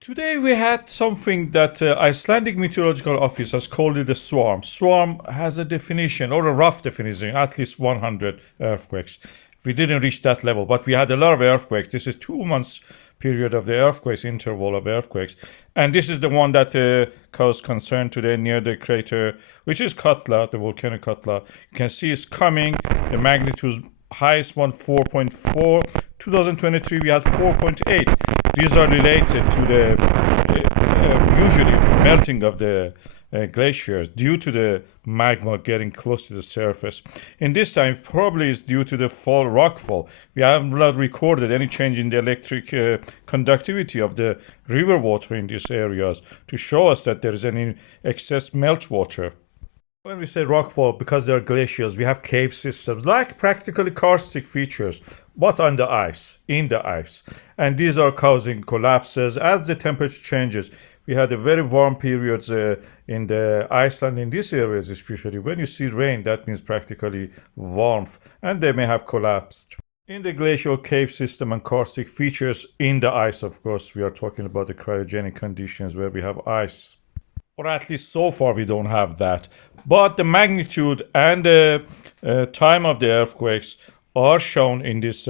Today we had something that Icelandic Meteorological Office has called it a swarm. Swarm has a definition, or a rough definition, at least 100 earthquakes. We didn't reach that level, but we had a lot of earthquakes. This is 2 months period of the earthquakes, interval of earthquakes. And this is the one that caused concern today near the crater, which is Katla, the volcano Katla. You can see it's coming. The magnitude highest one 4.4. 2023 we had 4.8. These are related to the usually melting of the glaciers due to the magma getting close to the surface. In this time, probably is due to the rock fall. We have not recorded any change in the electric conductivity of the river water in these areas to show us that there is any excess meltwater. When we say rockfall, because there are glaciers, we have cave systems like practically karstic features, but on the ice, in the ice. And these are causing collapses as the temperature changes. We had a very warm periods in the Iceland, in these areas especially. When you see rain, that means practically warmth, and they may have collapsed. In the glacial cave system and karstic features in the ice, of course, we are talking about the cryogenic conditions where we have ice. Or at least so far we don't have that. But the magnitude and the time of the earthquakes are shown in this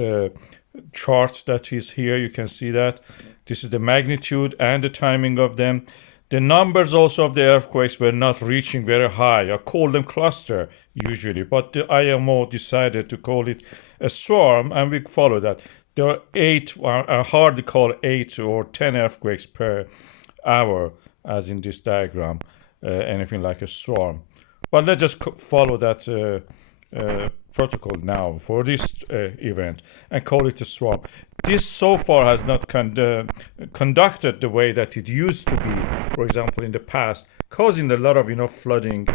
chart that is here. You can see that. This is the magnitude and the timing of them. The numbers also of the earthquakes were not reaching very high. I call them cluster usually, but the IMO decided to call it a swarm, and we follow that. There are hard to call 8 or 10 earthquakes per hour, as in this diagram, anything like a swarm. But let's just follow that protocol now for this event and call it a swarm. This so far has not conducted the way that it used to be, for example, in the past, causing a lot of flooding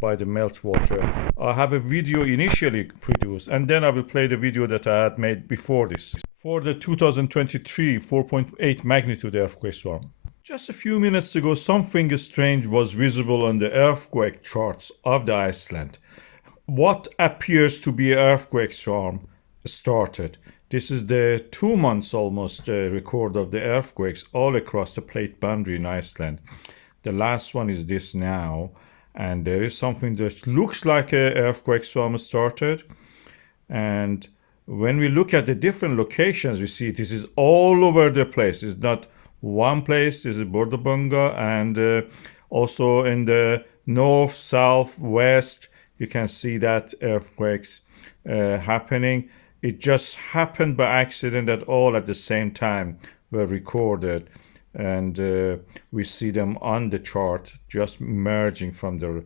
by the meltwater. I have a video initially produced, and then I will play the video that I had made before this for the 2023 4.8 magnitude earthquake swarm. Just a few minutes ago, something strange was visible on the earthquake charts of the Iceland. What appears to be an earthquake swarm started. This is the 2 months almost record of the earthquakes all across the plate boundary in Iceland. The last one is this now, and there is something that looks like an earthquake swarm started. And when we look at the different locations, we see this is all over the place. It's not one place. This is Bordabunga, and also in the north, south, west, you can see that earthquakes happening. It just happened by accident that all at the same time were recorded, and we see them on the chart just merging from the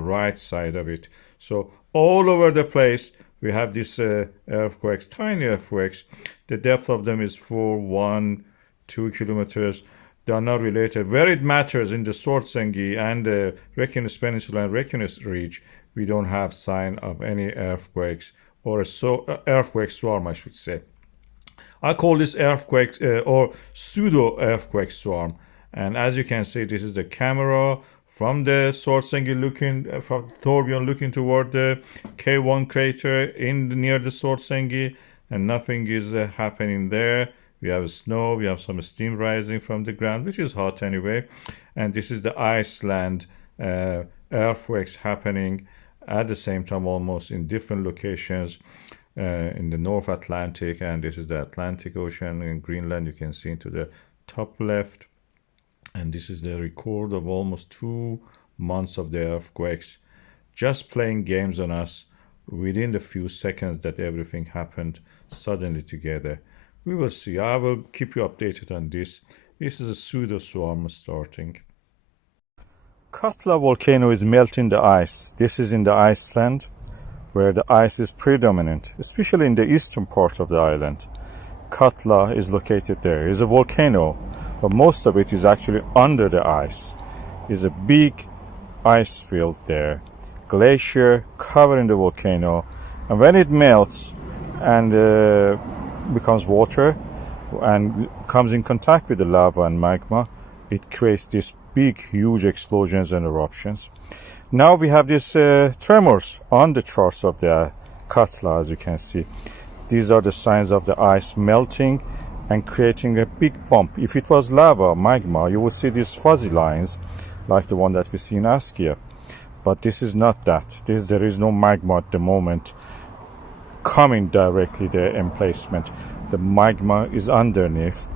right side of it. So all over the place we have these earthquakes, tiny earthquakes. The depth of them is 2 kilometers. They are not related. Where it matters in the Svartsengi and the Reykjanes Peninsula and Reykjanes Ridge, we don't have sign of any earthquakes, or earthquake swarm, I should say. I call this earthquake or pseudo-earthquake swarm. And as you can see, this is the camera from the Svartsengi from Torbjörn looking toward the K1 crater near the Svartsengi, and nothing is happening there. We have snow, we have some steam rising from the ground, which is hot anyway. And this is the Iceland earthquakes happening at the same time, almost in different locations in the North Atlantic. And this is the Atlantic Ocean in Greenland. You can see into the top left. And this is the record of almost 2 months of the earthquakes, just playing games on us within the few seconds that everything happened suddenly together. We will see. I will keep you updated on this. This is a pseudo swarm starting. Katla volcano is melting the ice. This is in the Iceland, where the ice is predominant, especially in the eastern part of the island. Katla is located there. It's a volcano, but most of it is actually under the ice. It's a big ice field there. Glacier covering the volcano, and when it melts and becomes water and comes in contact with the lava and magma, it creates these big, huge explosions and eruptions. Now we have these tremors on the charts of the Katla, as you can see. These are the signs of the ice melting and creating a big bump. If it was lava, magma, you would see these fuzzy lines like the one that we see in Askia. But this is not that. There is no magma at the moment coming directly there in placement. The magma is underneath,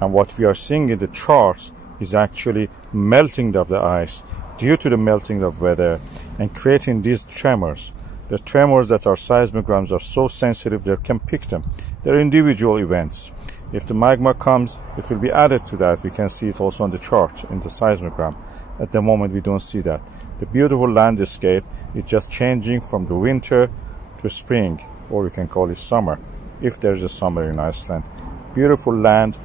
and what we are seeing in the charts is actually melting of the ice due to the melting of weather and creating these tremors. The tremors that our seismograms are so sensitive they can pick them. They're individual events. If the magma comes, it will be added to that. We can see it also on the chart in the seismogram. At the moment we don't see that. The beautiful landscape is just changing from the winter to spring, or we can call it summer, if there's a summer in Iceland. Beautiful land,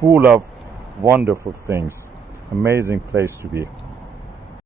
full of wonderful things. Amazing place to be.